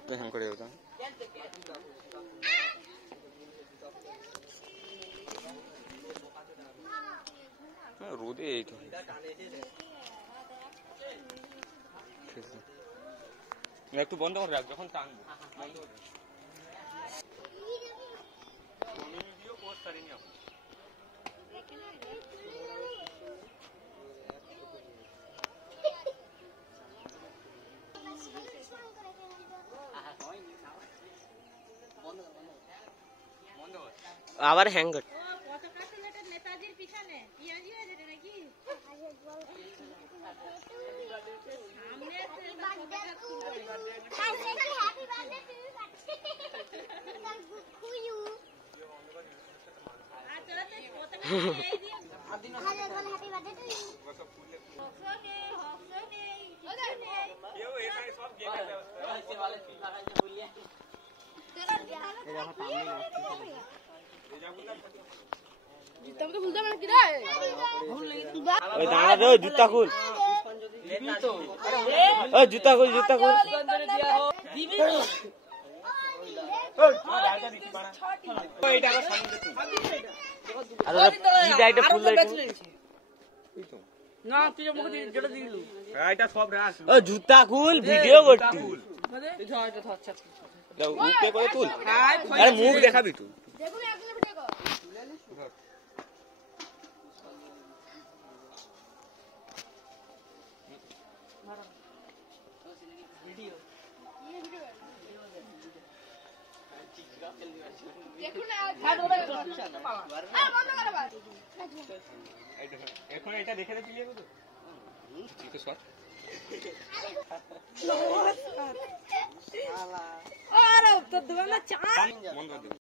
একটু হ্যাং করে দিতাম। রোদে এই তো একটু বন্ধ করে রাখ, যখন টানবো বন্ধ করে রাখ। ভিডিও পোস্ট করিনি এখন। আবার হ্যাং করে নেতাজির পিছনে পিয়াজি হয়ে যেতে নাকি জুতা খুল, জুতা খুল, জুতা খুল। জুতা খুল, ভিডিও করছি। তুল, আরে মুখ দেখাবি তুই। এখন এটা দেখে তুই বন্ধ করে দেবে।